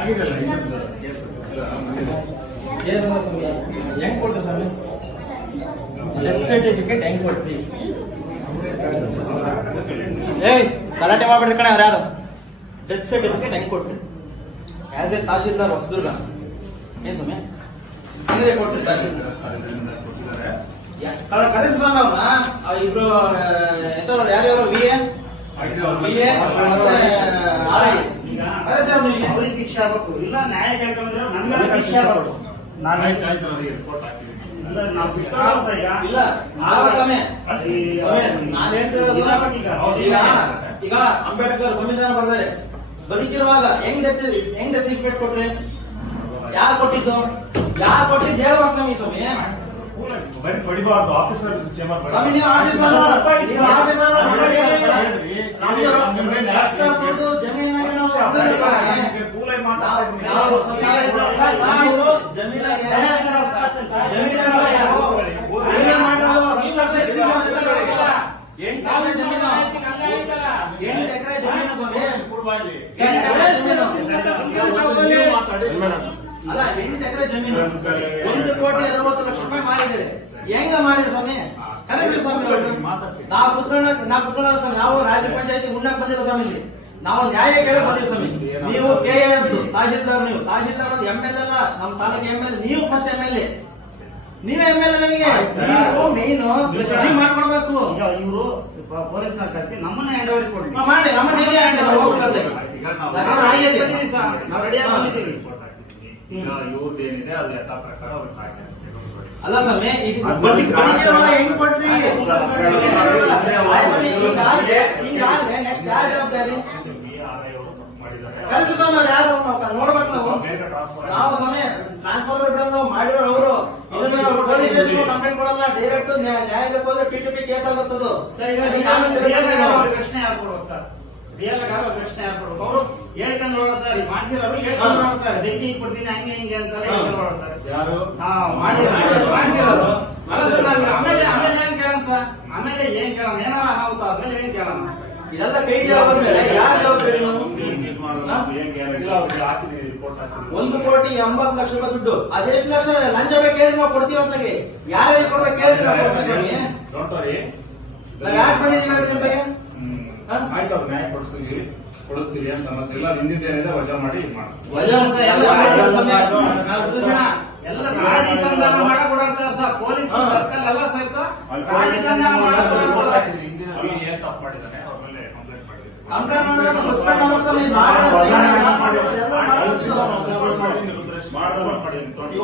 ಆಗಿದಲ್ಲ ಹೆಂಗ್ ಕೊಟ್ರಿ ಸ್ವಾಮಿ? Death certificate ಹೆಂಗ್ ಕೊಟ್ರಿ? ಏಯ್ ಗಲಾಟೆ ಮಾಡ್ಬಿಡ್ರಿ ಕಣ ಅವ್ರು ಯಾರು? ಡೆತ್ ಸರ್ಟಿಫಿಕೇಟ್ ಹೆಂಗ್ ಕೊಟ್ರಿ? ಆಸ್ ಎ ತಹಶೀಲ್ದಾರ್ ಹೊಸದುರ್ಗ ಏನ್ ಸ್ವಾಮಿ ಅಂದ್ರೆ ಕೊಟ್ರಿ? ತಹಶೀಲ್ದಾರ್ ಕರೆಸಿ ಸ್ವಾಮಿ ಅವ್ರನ್ನ ಇಬ್ರು ಎಂತವ್ರು ಯಾರ್ಯಾರು ಅವ್ರಿಗೆ ಶಿಕ್ಷೆ ಆಗ್ಬೇಕು, ಇಲ್ಲ ನ್ಯಾಯ ಕೇಳ್ಕೊಂಡ್ರೆ ನಮ್ಗೆಲ್ಲ ಶಿಕ್ಷೆ ಆಗ್ಬೇಕು. ಈಗ ಅಂಬೇಡ್ಕರ್ ಸಂವಿಧಾನ ಬರ್ತಾರೆ, ಬದುಕಿರುವಾಗ ಹೆಂಗ್ ಸರ್ಟಿಫಿಕೇಟ್ ಕೊಟ್ರಿ? ಯಾರು ಕೊಟ್ಟಿದ್ದು? ಯಾರು ಕೊಟ್ಟಿದ್ದು ಹೇಳ್ಬೇಕು ನಮಗೆ ಸ್ವಾಮಿ. ಹೊಡಿಬಾರ್ದು ಆಫೀಸರ್ ಚೇಂಬರ್ ಸ್ವಾಮಿ ನೀವು ಆಫೀಸರ್ ಜಮೀನಾಗೆ ಅಲ್ಲ 8 ಎಕರೆ ಜಮೀನು 1,60,00,000 ಮಾರಿದ್ದಾರೆ. ಹೆಂಗ ಮಾರಿದ್ರು ಸ್ವಾಮಿ? ಕರೆಕ್ಟ್ ಸ್ವಾಮಿ ನಾವು ಕುತ್ಕೊಂಡ ಸ್ವಾಮಿ, ನಾವು ರಾಜ್ಯ ಪಂಚಾಯತಿ ಉಣ್ಣಕ್ ಬಂದಿರೋ ಸ್ವಾಮಿ. ಇಲ್ಲಿ ನಾವು ನ್ಯಾಯ ಕೇಳಕ್ ಬಂದಿರೋ ಸ್ವಾಮಿ. ನೀವು KS ತಹಶೀಲ್ದಾರ್, ನೀವು ತಹಶೀಲ್ದಾರ್ ML ಅಲ್ಲ, ನಮ್ಮ ತಾಲೂಕು ML. ನೀವು ಫಸ್ಟ್ ML, ನೀವೇ ML. ನನಗೆ ನೀವು ಮೇನ್ ನೀವು ಮಾಡ್ಕೊಡ್ಬೇಕು. ಇವರು ಪೊಲೀಸ್ ಕಳಿಸಿ ನಮ್ಮನ್ನ ಹ್ಯಾಂಡ್ ಓವರ್ ಕೊಡ್ಲಿ ಮಾಡಿ, ನಮ್ಮನ್ನ ನಾವು ರೆಡಿ ಆಗಿದ್ದೀವಿ. ಇವ್ರದ್ದೇನಿದೆ ಅದು ಯಥಾ ಪ್ರಕಾರ ಅವ್ರಿಗೆ ಹಾಕಿ ಅಲ್ಲ ಸ್ವಾಮಿ, ಹೆಂಗ್ ಕೊಟ್ರಿ? ನೆಕ್ಸ್ಟ್ ಯಾರು ಜವಾಬ್ದಾರಿ? ಕಳಿಸಿ ಸ್ವಾಮಿ, ಅವ್ರು ಯಾರು ನೋಡ್ಬೇಕು ನಾವು ಸ್ವಾಮಿ. ಟ್ರಾನ್ಸ್ಫರ್ ಬಿಡೋದು ಮಾಡಿರೋ ಅವರು ಇದನ್ನ ಪೊಲೀಸ್ ಸ್ಟೇಷನ್ ಕಂಪ್ಲೇಂಟ್ ಕೊಡಲ್ಲ, ಡೈರೆಕ್ಟ್ ನ್ಯಾಯಾಲಯಕ್ಕೆ ಹೋದ್ರೆ P2P ಕೇಸ್ ಆಗುತ್ತದು. ಪ್ರಶ್ನೆ ಯಾರು ಕೊಡ್ಬೇಕು ಸರ್? ಪ್ರಶ್ನೆ ಯಾರು ಕೊಡ್ಬೇಕು? ಅವರು ಹೇಳ್ಕೊಂಡು ನೋಡ್ತಾರೆ, ಮಾಡ್ಸಿರೋರು ಹೇಳ್ಕೊಂಡು ನೋಡ್ತಾರೆ, ಬೆಂಕಿ ಕೊಡ್ತೀನಿ ಹಂಗೆ ಹಿಂಗೆ ಅಂತಾರೆ, ನೋಡ್ತಾರೆ. ಯಾರು ಮಾಡ್ಸಿರೋರು ಆಮೇಲೆ ಏನ್ ಕೇಳೋಣ ಸರ್? ಆಮೇಲೆ ಏನ್ ಕೇಳೋಣ? ಏನಾರ ಅನಾಹುತ ಆದ್ಮೇಲೆ ಏನ್ ಕೇಳೋಣ? ಇದೆಲ್ಲ ಕೈ ಮೇಲೆ ಯಾರು ಜವಾಬ್ದಾರಿ? ನಾವು 1,80,00,000 ದುಡ್ಡು, ಅದೆಷ್ಟು ಲಕ್ಷ ಲಂಚ ಬೇಕು ಹೇಳಿ ನಾವು ಕೊಡ್ತೀವಿ. ಹೊತ್ತಿಗೆ ಯಾರು ಕೊಡ್ಬೇಕು ಕೇಳಿ ನಾವು ಕೊಡ್ತೀವಿ ಸ್ವಾಮಿ. ನಾವ್ ಯಾಕೆ ಬಂದಿದ್ದೀವಿ ಹೇಳ್ರಿ ನಿಮ್ ಬಗ್ಗೆ? ಆಯ್ತು, ಅವ್ರು ನ್ಯಾಯ ಕೊಡಿಸ್ತೀವಿ, ಏನ್ ಸಮಸ್ಯೆ ಇಲ್ಲ. ಹಿಂದಿದ್ದೇನಿದೆ ವಜಾ ಮಾಡಿ ಇದು ಮಾಡಿ ಎಲ್ಲ ರಾಜಿ ಸಂಧಾನ ಮಾಡಕ್ ಓಡಾಡ್ತಾರೆ ಸರ್. ಪೊಲೀಸ್ ಸರ್ಕಲ್ ಎಲ್ಲ ಸಹಿತ ರಾಜಿ ಸಂಧಾನ ಮಾಡಕ್ ಏನ್ ತಪ್ಪು ಮಾಡಿದಾನೆ ಅವ್ರ ಮೇಲೆ ಕಂಪ್ಲೇಂಟ್ ಕಂಪ್ಲೇಂಟ್ ಮಾಡಬೇಕು, ಸಸ್ಪೆಂಡ್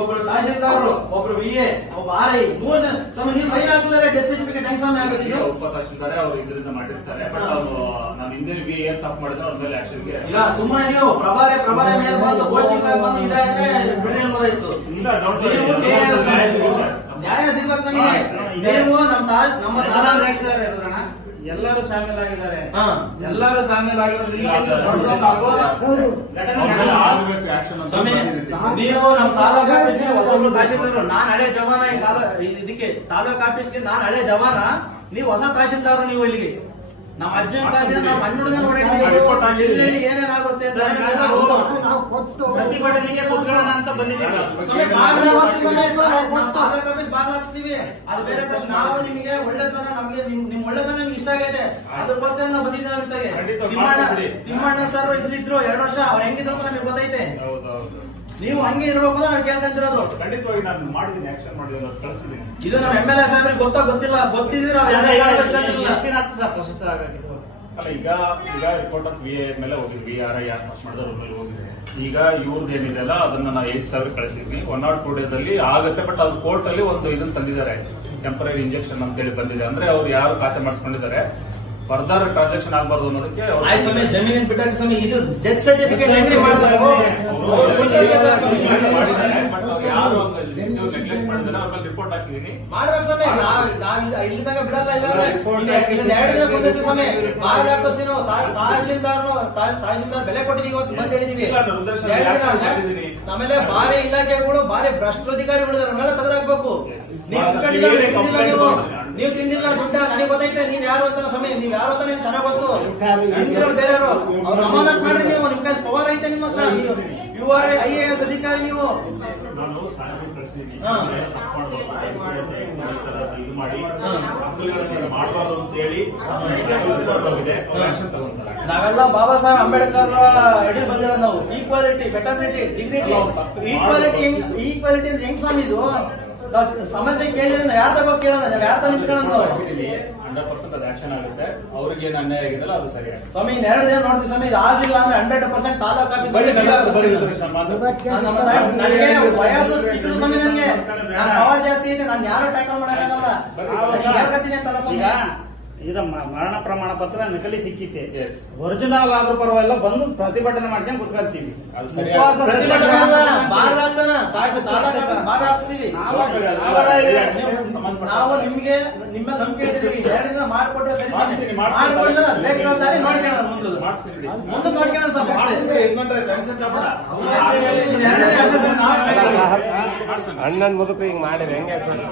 ಒಬ್ರು ತಹಶೀಲ್ದಾರರು, ಒಬ್ರು VA, ಒಬ್ಬ RI, 3 ಜನ ಸ್ವಾಮಿ. ನೀವು ಸೈನ್ ಹಾಕಿದ್ರೆ ಡೆತ್ ಸರ್ಟಿಫಿಕೇಟ್ ಹೆಂಗ್ ಸ್ವಾಮಿ ಆಗುತ್ತೆ? ಉಪತಹಶೀಲ್ದಾರೆ ಅವ್ರು ಇದರಿಂದ ಮಾಡಿರ್ತಾರೆ. ಬಟ್ ಅವ್ರು ನಾನು ಹಿಂದೆ ಏನ್ ತಪ್ಪು ಮಾಡಿದ್ರೆ ಅವ್ರ ಮೇಲೆ ಆಕ್ಷನ್ಗೆ ಈಗ ಸುಮ್ಮನೆ ನೀವು ಪ್ರಭಾರಿ ಮೇಲೆ ಬಂದು ಪೋಸ್ಟಿಂಗ್ ಬಂದು ಇದಾದ್ರೆ ಬಿಡಿ ಅನ್ಬೋದಾಯ್ತು. ನ್ಯಾಯ ಸಿಗ್ಬೇಕು ನಮಗೆ. ನೀವು ನಮ್ಮ ಎಲ್ಲರೂ ಶಾಮೀಲಾಗಿದ್ದಾರೆ, ಎಲ್ಲರೂ ನೀವು ನಮ್ಮ ತಾಲೂಕು ಆಫೀಸ್ಗೆ ಹೊಸಬ್ರು ತಹಶೀಲ್ದಾರ್, ನಾನ್ ಹಳೆ ಜವಾನ. ಇದಕ್ಕೆ ತಾಲೂಕು ಆಫೀಸ್ಗೆ ನಾನ್ ಹಳೆ ಜವಾನ, ನೀವು ಹೊಸ ತಹಶೀಲ್ದಾರ್. ನೀವು ಇಲ್ಲಿಗೆ ನಮ್ಮ ಅಜ್ಜ ನಾವು ಸಣ್ಣ ಹುಡುಗನ ಏನೇನಾಗುತ್ತೆ ಪ್ರತಿಭಟನೆಗೆ ಕೂತ್ಕೊಳ್ಳೋಣ ಅಂತ ಬಂದಿದ್ದೀವಿ. ತಾಲೂಕು ಆಫೀಸ್ ಬಾಗಿಲು ಹಾಕ್ಸ್ತೀವಿ, ಅದು ಬೇರೆ ಪ್ರಶ್ನೆ. ನಾವು ನಿಮಗೆ ಒಳ್ಳೆತನ, ನಮ್ಗೆ ನಿಮ್ ಒಳ್ಳೆತನ ನಿಮ್ಗೆ ಇಷ್ಟ ಆಗೈತೆ, ಅದಕ್ಕೋಸ್ಕರ ನಾವು ಬಂದಿದ್ದೀವಿ. ತಿಮ್ಮಣ್ಣ ಸರ್ ಇಲ್ಲಿದ್ರು 2 ವರ್ಷ, ಅವ್ರು ಹೆಂಗಿದ್ರು ನಮಗೆ ಗೊತ್ತೈತೆ. ನೀವು ಹಂಗೆ ಇರ್ಬೇಕು ನಾನು ಕೇಳ್ಕೊಂತಿರೋದು. ಖಂಡಿತವಾಗಿ ನಾನು ಮಾಡಿದ್ದೀನಿ, ಆಕ್ಷನ್ ಮಾಡಿದ್ದೀನಿ, ಕಳಿಸಿದ್ದೀನಿ. ಇದು ನಮ್ಮ MLA ಸಾಹೇಬ್ರಿಗೆ ಗೊತ್ತಿಲ್ಲ, ಗೊತ್ತಿದ್ರೆ ಅಲ್ಲ ಈಗ ರಿಪೋರ್ಟ್ ಆಫ್ VA ಮೇಲೆ ಹೋಗಿದ್ವಿ, RI ಯಾರು ಪಾಸ್ ಮಾಡಿದ್ರೆ ಅವ್ರ ಮೇಲೆ ಹೋಗಿದೆ. ಈಗ ಇವ್ರದ್ದು ಏನಿದೆ ಅಲ್ಲ ಅದನ್ನ ನಾವು 8,000 ಕಳಿಸಿದ್ವಿ. 102 days ಅಲ್ಲಿ ಆಗುತ್ತೆ. ಬಟ್ ಅದು ಕೋರ್ಟ್ ಅಲ್ಲಿ ಒಂದು ಇದನ್ನ ತಂದಿದ್ದಾರೆ, ಟೆಂಪರರಿ ಇಂಜೆಕ್ಷನ್ ಅಂತ ಹೇಳಿ ಬಂದಿದೆ. ಅಂದ್ರೆ ಅವ್ರು ಯಾರು ಖಾತೆ ಮಾಡಿಸ್ಕೊಂಡಿದ್ದಾರೆ, ಫರ್ದರ್ ಟ್ರಾನ್ಸಾಕ್ಷನ್ ಆಗಬಾರ್ದು ಅನ್ನೋದಕ್ಕೆ ಜಮೀನಿನ ಬಿಟ್ಟಾಗ ಸ್ವಾಮಿ. ಇದು ಡೆತ್ ಸರ್ಟಿಫಿಕೇಟ್ ಹೆಂಗ್ರಿ ಮಾಡ್ತಾರೆ? ಯಾರು ನೆಗ್ಲೆಕ್ಟ್ ಮಾಡಿದ್ರೆ ಅವ್ರ ಮೇಲೆ ರಿಪೋರ್ಟ್ ಹಾಕಿದೀನಿ. ಮಾಡ್ಬೇಕು ಸ್ವಾಮಿ. ಇಲ್ಲಿ ತನಕ ಬಿಡಲ್ಲ. ಇಲ್ಲ 2 ದಿನ ಸುಮ್ಮನೆ ಸ್ವಾಮಿ ಮಾರಿ ಹಾಕಿಸ್ತೀವಿ ನಾವು. ತಹಶೀಲ್ದಾರ್ ಬೆಲೆ ಕೊಟ್ಟಿದ್ದೀವಿ, ಇವತ್ತು ಬಂದ್ ಹೇಳಿದೀವಿ. ಆಮೇಲೆ ಬಾರಿ ಇಲಾಖೆಗಳು, ಬಾರಿ ಭ್ರಷ್ಟ ಅಧಿಕಾರಿಗಳು ಮೇಲೆ ತೆಗೆದಾಕ್ಬೇಕು. ನೀವು ನೀವು ತಿಂದಿಲ್ಲ ದುಡ್ಡ ನನಗೆ ಗೊತ್ತೈತೆ ನೀವ್ ಯಾರು ಅಂತ ಸ್ವಾಮಿ, ನೀವ್ ಯಾರು ಅಂತ ನಿಮ್ಗೆ ಚೆನ್ನಾಗ್ ಗೊತ್ತು. ನಿಂತಿರೋರು ಬೇರೆಯವರು ಅವ್ರು ಅಮಾನತ್ ಮಾಡ್ರಿ, ನೀವು ನಿಮ್ ಕೈ ಪವರ್ ಐತೆ ನಿಮ್ಮ ಹತ್ರ, ಯು ಆರ್ IAS ಅಧಿಕಾರಿ ನೀವು. ನಾನು ಸಾಹೇಬ್ರು ಕಳಿಸಿದ್ದೀನಿ ಹಾ. ಇದು ಮಾಡಿ ಮಾಡಬಾರ್ದು ಅಂತ ಹೇಳಿ ಆಕ್ಷನ್ ತಗೊಂತಾರೆ. ನಾವೆಲ್ಲ ಬಾಬಾ ಸಾಹೇಬ್ ಅಂಬೇಡ್ಕರ್ ಅಡಿ ಬಂದಿರೋದು ನಾವು. Equality, fraternity, dignity. ಈಕ್ವಾಲಿಟಿ ಅಂದ್ರೆ ಹೆಂಗ್ ಸ್ವಾಮಿ ಇದು? ಸಮಸ್ಯೆ ಕೇಳಿದ್ರೆ ಯಾರ ತಗೋ ಕೇಳೋಣ, ನಾವ್ ಯಾರ ತ ನಿಂತ್ಕೊಳ್ಳೋಣ? 100% ಅದು ಆಕ್ಷನ್ ಆಗುತ್ತೆ. ಅವ್ರಿಗೆ ಏನು ಅನ್ಯಾಯ ಆಗಿದೆಲ್ಲ ಅದು ಸರಿ ಆಗುತ್ತೆ ಸ್ವಾಮಿ. 2 ದಿನ ನೋಡ್ತೀವಿ ಸ್ವಾಮಿ, ಇದು ಆಗ್ಲಿಲ್ಲ ಅಂದ್ರೆ 100% ತಾಲೂಕು ಆಫೀಸ್ ನನಗೆ ವಯಸ್ಸು ಚಿಕ್ಕದು ಸ್ವಾಮಿ, ನನಗೆ ನಾನು ಪವರ್ ಜಾಸ್ತಿ ಇದೆ, ನಾನು ಯಾರು ಟ್ಯಾಕಲ್ ಮಾಡಕ್ಕಾಗಲ್ಲ. ಹೇಳ್ಕತ್ತೀನಿ ಅಂತಲ್ಲ ಸ್ವಾಮಿ. ಈಗ ಮರಣ ಪ್ರಮಾಣ ಪತ್ರ ನಕಲಿ ಸಿಕ್ಕಿತೆ, Yes. ಒರಿಜಿನಲ್ ಆದ್ರೂ ಪರವಾಗಿಲ್ಲ, ಬಂದು ಪ್ರತಿಭಟನೆ ಮಾಡ್ಕೊಂಡು ಕುತ್ಕೊಂತೀವಿ. ಅದು ಸರಿ ಉಪವಾಸ ಪ್ರತಿಭಟನೆ ಅಲ್ಲ, ಬಾಗಿಲು ಹಾಕ್ಸೋಣ, ತಾಲೂಕು ಬಾಗ ಹಾಕ್ಸ್ತೀವಿ. ನಾವು ನಿಮ್ಗೆ ನಿಮ್ಮ ನಂಬಿಕೆ ಇಟ್ಟಿದ್ದೀವಿ, 2 ದಿನ ಮಾಡ್ಕೊಟ್ರೆ ಸರಿ. ಮಾಡಿಸ್ತೀನಿ. ಮಾಡ್ಕೊಂಡ್ರೆ ಬೇಕಾದ ದಾರಿ ನೋಡ್ಕೊಳ್ಳೋಣ, ಮುಂದೆ ನೋಡ್ಕೊಳ್ಳೋಣ ಸರ್. ಅಣ್ಣನ್ ಮುದುಕು ಹಿಂಗ್ ಮಾಡಿದ್ರೆ ಹೆಂಗೆ ಸರ್?